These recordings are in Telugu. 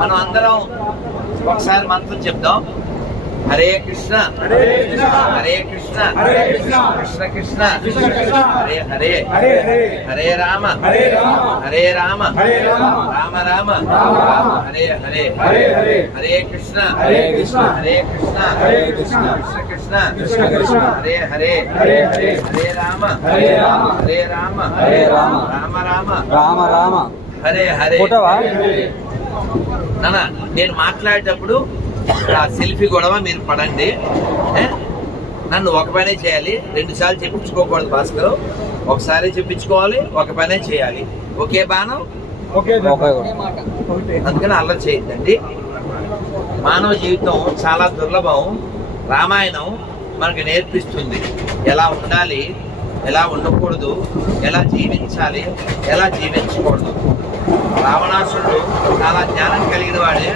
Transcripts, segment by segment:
మనం అందరం ఒకసారి మంత్రం చెప్దాం. హరే కృష్ణ హరే కృష్ణ కృష్ణ కృష్ణ హరే హరే హరే రామ హరే రామ రామ రామ హరే హరే హరే కృష్ణ హరే కృష్ణ కృష్ణ కృష్ణ హరే హరే హరే రామ రామ రామ హరే హరే. నాన్న నేను మాట్లాడేటప్పుడు ఆ సెల్ఫీ గొడవ మీరు పడండి. నన్ను ఒక పనే చేయాలి, 2 సార్లు చెప్పించుకోకూడదు భాస్కర్. ఒకసారి చెప్పించుకోవాలి, ఒక పనే చేయాలి. ఒకే బాణం అందుకని అల్లరి చేయొద్దండి. మానవ జీవితం చాలా దుర్లభం. రామాయణం మనకు నేర్పిస్తుంది ఎలా ఉండాలి, ఎలా ఉండకూడదు, ఎలా జీవించాలి, ఎలా జీవించకూడదు. రావణాసురుడు చాలా జ్ఞానం కలిగిన వాడే,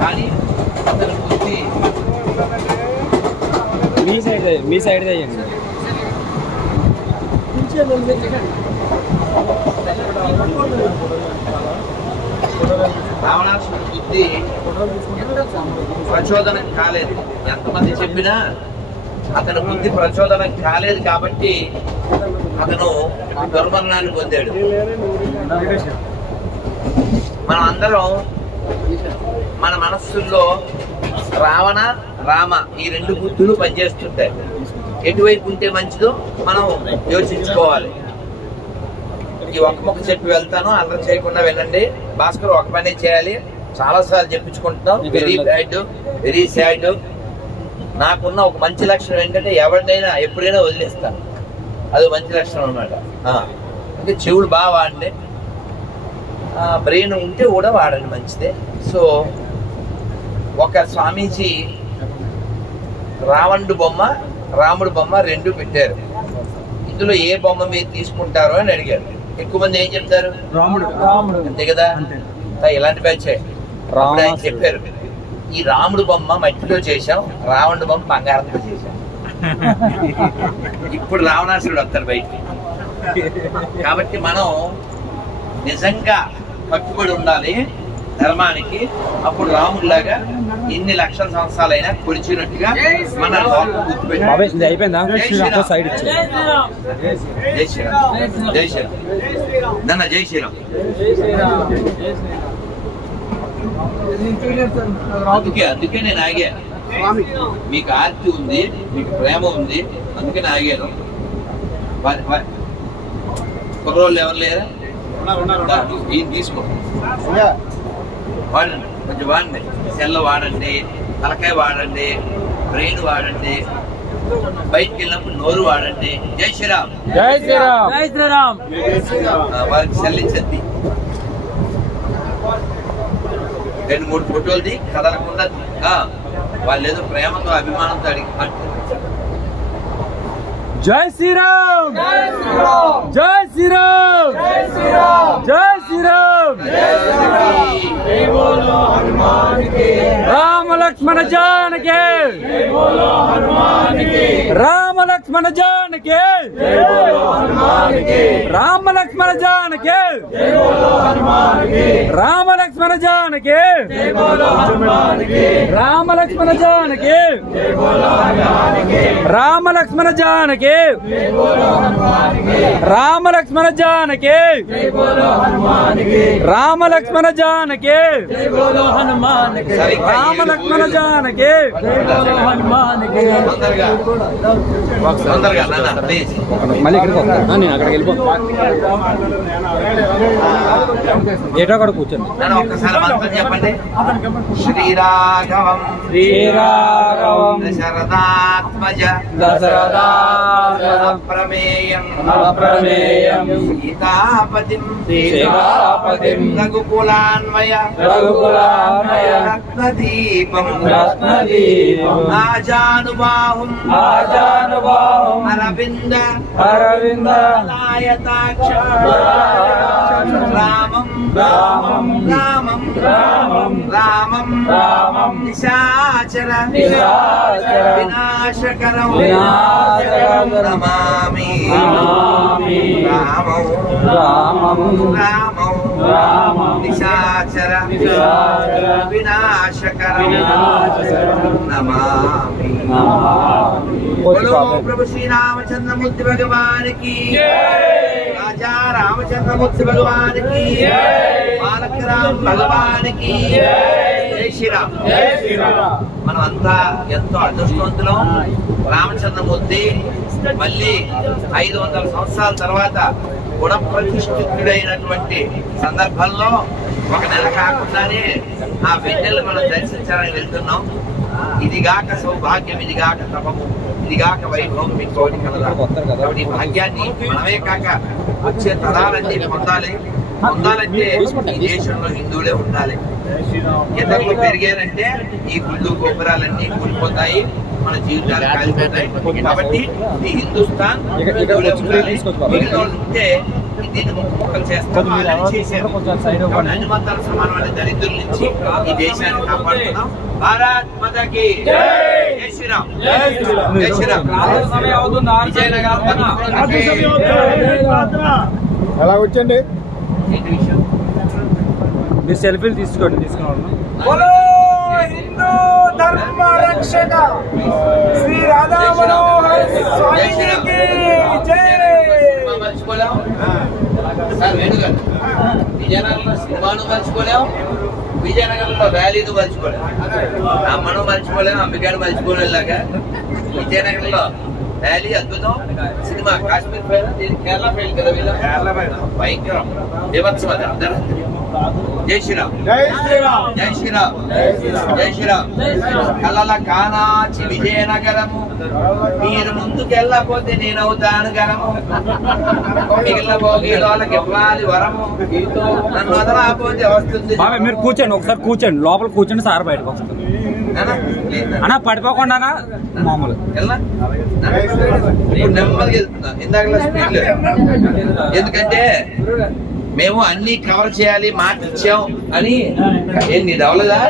కానీ అతని బుద్ధి మీ సైడ్ చేయండి. రావణాసురుడి బుద్ధి ప్రచోదనం కాలేదు. ఎంతమంది చెప్పినా అతని బుద్ధి ప్రచోదనం కాలేదు కాబట్టి అతను దుర్మరణాన్ని పొందాడు. మనం అందరం మన మనస్సుల్లో రావణ రామ ఈ 2 బుద్ధులు పనిచేస్తుంటాయి. ఎటువైపు ఉంటే మంచిదో మనం యోచించుకోవాలి. ఈ ఒక్క మొక్క చెప్పి వెళ్తాను, అల్లరి చేయకుండా వెళ్ళండి. భాస్కర్ ఒక పనే చేయాలి, చాలా సార్లు చెప్పించుకుంటున్నాం. Very bad, very sad. నాకున్న ఒక మంచి లక్షణం ఏంటంటే ఎవరినైనా ఎప్పుడైనా వదిలేస్తాను. అది మంచి లక్షణం అన్నమాట. అంటే చెవులు బాగా వాడండి, బ్రెయిన్ ఉంటే కూడా వాడండి, మంచిదే. సో ఒక స్వామీజీ రావణుడు బొమ్మ రాముడు బొమ్మ 2 పెట్టారు. ఇందులో ఏ బొమ్మ మీరు తీసుకుంటారో అని అడిగారు. ఎక్కువ మంది ఏం చెప్తారు? రాముడు. అంతే కదా, ఇలాంటి బ్యాచ్. అప్పుడు ఆయన చెప్పారు, ఈ రాముడు బొమ్మ మట్టిలో చేశాం, రావణుడు బొమ్మ బంగారంతో చేశాం. ఇప్పుడు రావణాసురుడు వస్తారు బయటికి. కాబట్టి మనం నిజంగా కట్టుబడి ఉండాలి ధర్మానికి. అప్పుడు రాముడిలాగా ఇన్ని లక్షల సంవత్సరాలైనా కొలిచినట్టుగా మన అయిపోయిందా? సైడ్ జై శ్రీరామ్, జై శ్రీరామ్ నాన్న, జై శ్రీరామ్. అందుకే నేను ఆగాను. మీకు ఆర్తి ఉంది, మీకు ప్రేమ ఉంది, అందుకని ఆగాను. కుర్రోళ్ళు ఎవరు లేరా? ఈయన తీసుకో, వాడండి, కొంచెం వాడండి. సెల్ వాడండి, తలకాయ వాడండి, బ్రెయిన్ వాడండి, బయటికి వెళ్ళినప్పుడు నోరు వాడండి. జై శ్రీరామ్, జై శ్రీరామ్, జై శ్రీరామ్. వారికి చెల్లించద్ది. 2-3 ఫోటోలది కదలకుండా వాళ్ళు ఏదో ప్రేమతో అభిమానంతో అడిగి. జై శ్రీరామ్, జై శ్రీరామ్, జై శ్రీరామ్. రామ లక్ష్మణ జానకి, రామ లక్ష్మణ జానకి, రామ లక్ష్మణ జానకి, రామ లక్ష్మణ జానకి, రామ లక్ష్మణ జానకి, రామ లక్ష్మణ జానకి, రామ లక్ష్మణ జానకి, రామ లక్ష్మణ జానకి, రామ లక్ష్మణ జానకి. మళ్ళీ ఇక్కడికి వస్తాను, నేను అక్కడికి వెళ్ళిపోతాను. ఏటో అక్కడ కూర్చోండి. ఒక్కసారి మంత్రం చెప్పండి. శ్రీరాఘవం శ్రీరాఘవం దశరథాత్మజ దశరథాత్మజ అప్రమేయం సీతాపతిం సీతాపతిం రఘుకులాన్వయ రత్నదీపం ఆజానుబాహుం అరవింద నాయతాక్షం రామం నిశాచర వినాశకరం నమామి రామం నిశాచర వినాశకరం నమామి. బోలో ప్రభు శ్రీ రామచంద్రమూర్తి భగవానికి, రాజా రామచంద్రమూర్తి భగవానికి, బాలక రామ్ భగవానికి జై శ్రీరామ్. మనం అంతా ఎంతో అదృష్టవంతులం. రామచంద్రమూర్తి మళ్ళీ 500 సంవత్సరాల తర్వాత గుణప్రతిష్ఠితుడైనటువంటి సందర్భంలో ఒక నెల కాకుండానే ఆ వెన్నెలు మనం దర్శించాలని వెళ్తున్నాం. ఇదిగాక సౌభాగ్యం, ఇదిగాక తపము, ఇదిగాక వైభవం మీకు తోటి కలదా. కాబట్టి ఈ భాగ్యాన్ని మనమే కాక వచ్చే తరాలన్నీ పొందాలంటే ఈ దేశంలో హిందువులే ఉండాలి. ఇతరులు పెరిగారంటే ఈ గుళ్ళు గోపురాలన్నీ కూలిపోతాయి, మన జీవితాలు కాలిపోతాయి. కాబట్టి ఈ హిందుస్థాన్ హిందువులే ఉండాలి. మిగిలిన వాళ్ళు ఉంటే దీన్ని మొక్కలు చేస్తాం, చేశారు. అన్ని మతాల సమానమైన దరిద్రుల నుంచి ఈ దేశాన్ని కాపాడుతున్నాం. భారత్ మాతాకి జై శ్రీరామ్. జై శ్రీరామ్. విజయనగరం ఎలా వచ్చండి? మీరు సెల్ఫీలు తీసుకోండి. బోలో హిందూ ధర్మ రక్షక శ్రీ రాధా మనోహర్ స్వామికి జై. సార్ వేణుగారు, విజయనగరంలో సినిమాను మర్చిపోలేం, విజయనగరంలో ర్యాలీను మర్చిపోలేం, అమ్మను మర్చిపోలేం, అంబికాను మర్చిపోలేలాగా విజయనగరంలో ర్యాలీ అద్భుతం. Cinema Kashmir file, Kerala file కదా, భయంకరం వివత్సమత. జై శ్రీరామ్. జై శ్రీరామ్. జై శ్రీరామ్. జై శ్రీరామ్. కలల కానాచి విజయనగరము, మీరు ముందుకెళ్ళకపోతే నేనవుతాను గరము, మిగిలిన భోగిలోకి ఇవ్వాలి వరము, నన్ను వదలకపోతే వస్తుంది. మీరు కూర్చోండి, ఒకసారి కూర్చోండి, లోపల కూర్చోండి, సార్ బయటకు వస్తుంది. అన్నా పడిపోకుండా మామూలు నెమ్మదిగా వెళ్తున్నా, ఇందాక స్పీడ్ లేదు. ఎందుకంటే మేము అన్ని కవర్ చేయాలి, మాట ఇచ్చాం అని. ఏంటి డవలదా?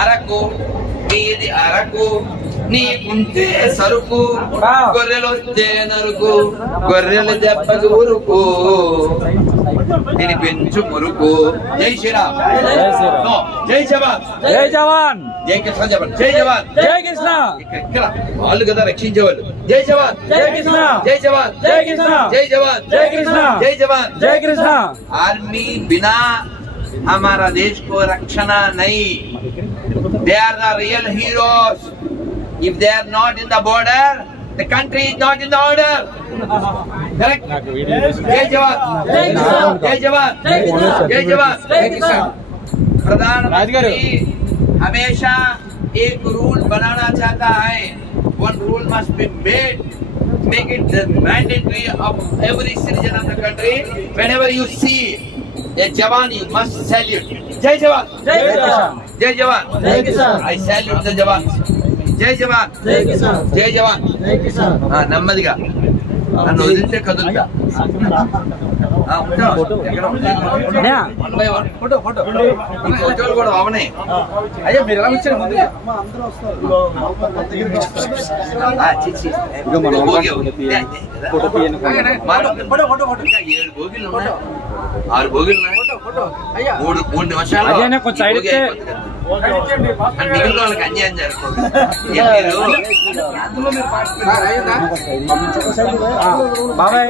అరకు మీది అరకు, నీకుంటే సరుకు, గొర్రెలు వస్తే నరుకు, గొర్రెల దెబ్బకు ఉరుకు, తినిపించు మురుకు. జై శ్రీరామ్. జై జవాన్. జై జవాన్. జై కృష్ణ. జవాన్. జై జవాన్. జై కృష్ణ. ఇక్కడ వాళ్ళు కదా రక్షించేవాళ్ళు. జై జవాన్. జై కృష్ణ. జై జవాన్. జై కృష్ణ. జై జవాన్. జై కృష్ణ. జై జవాన్. జై కృష్ణ. आर्मी बिना हमारा देश को रक्षना नहीं. They are the real heroes. If they are not in the border, the country is not in the order. Correct? Jai Jawan. Jai Jawan. Jai Jawan. प्रधानमंत्री हमेशा एक रूल बनाना चाहता है. One rule must be made. Make it mandatory of every citizen of the country. Whenever you see a Jawan, you must salute. Jai Jawan. Jai Kisan. Jai Jawan. Jai Kisan. I salute the Jawans. Jai Jawan. Jai Kisan. Jai Jawan. Jai Kisan. నెమ్మదిగా నన్ను వదిలితే కదులుతా. ఈ ఫోటోలు కూడా అవనాయి. అయ్యా మీరు ఎలా వచ్చారు? ముందు ఇంకా 7 భోగిలు ఉన్నాయి, 6 భోగిలు ఉన్నాయి. 3 నిమిషాలు మిగిలిన వాళ్ళకి అన్యాయం జరుగుతుంది. బాబాయ్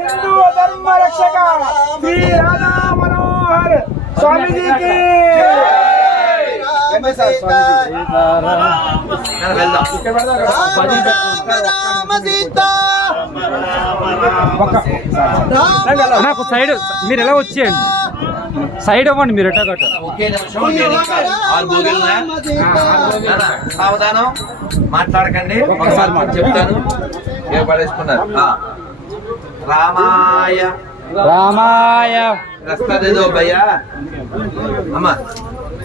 हिंदू धर्म रक्षक श्री राधा मनोहर स्वामी जी की నాకు సైడ్ మీరు ఎలా వచ్చేయండి, సైడ్ అవ్వండి మీరు ఎట్టా కట్ట. ఒకే నిమిషం 6 భోగిలు సావధానం, మాట్లాడకండి. ఒకసారి చెప్తాను, పడేసుకున్నారు. రామాయ రామాయ రస్తా దేదో భయ్యా అమ్మా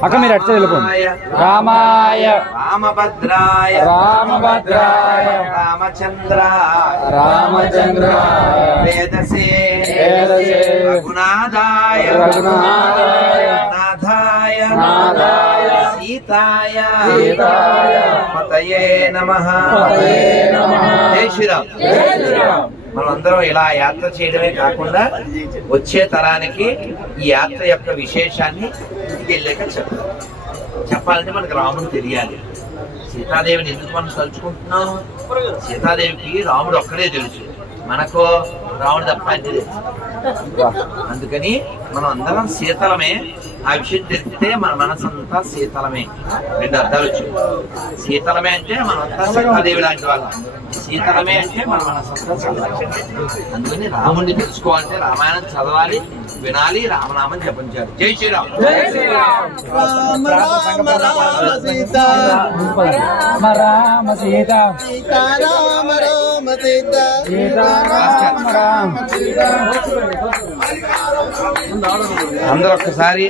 అక్క మీరు అటు వెళ్ళిపోండి. రామాయ రామభద్రాయ రామభద్రాయ రామచంద్రాయ రామచంద్రాయ వేదసే రఘునాథాయ రఘునాథాయ నాథాయ నాథాయ సీతాయ సీతాయ పతయే నమః. పతయే నమః. జై శ్రీరామ్. మనం అందరం ఇలా యాత్ర చేయడమే కాకుండా వచ్చే తరానికి ఈ యాత్ర యొక్క విశేషాన్ని వెళ్ళాక చెప్పాలంటే మనకు రాముడు తెలియాలి. సీతాదేవిని ఎందుకు మనం తలుచుకుంటున్నాం? సీతాదేవికి రాముడు ఒక్కడే తెలుసు, మనకు రాముడు తప్ప అన్ని తెలుసు. అందుకని మనం అందరం శీతలమే. ఆ విషయం తెలిస్తే మన మనసంతా శీతలమే. రెండు అర్థాలు వచ్చాయి. శీతలమే అంటే మనమంతా సీతాదేవి లాంటి వాళ్ళం, శీతలమే అంటే మన మనసంతా చదవాలి. అందుకని రాముడిని తెలుసుకోవాలంటే రామాయణం చదవాలి, వినాలి, రామనామం జపించాలి. జై శ్రీరామ్. రామ రామ రామ సీత రామ రామ సీత రామ రామ సీత సీత రామ రామ అందరూ ఒక్కసారి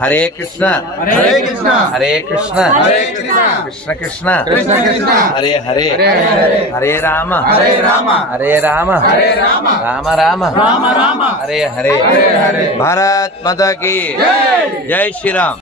హరే కృష్ణ హరే కృష్ణ హరే కృష్ణ హరే కృష్ణ కృష్ణ కృష్ణ కృష్ణ కృష్ణ హరే హరే హరే హరే రామ హరే రామ హరే రామ హరే రామ రామ రామ రామ రామ హరే హరే హరే హరే భారత్ మాతా కీ జై శ్రీరామ్.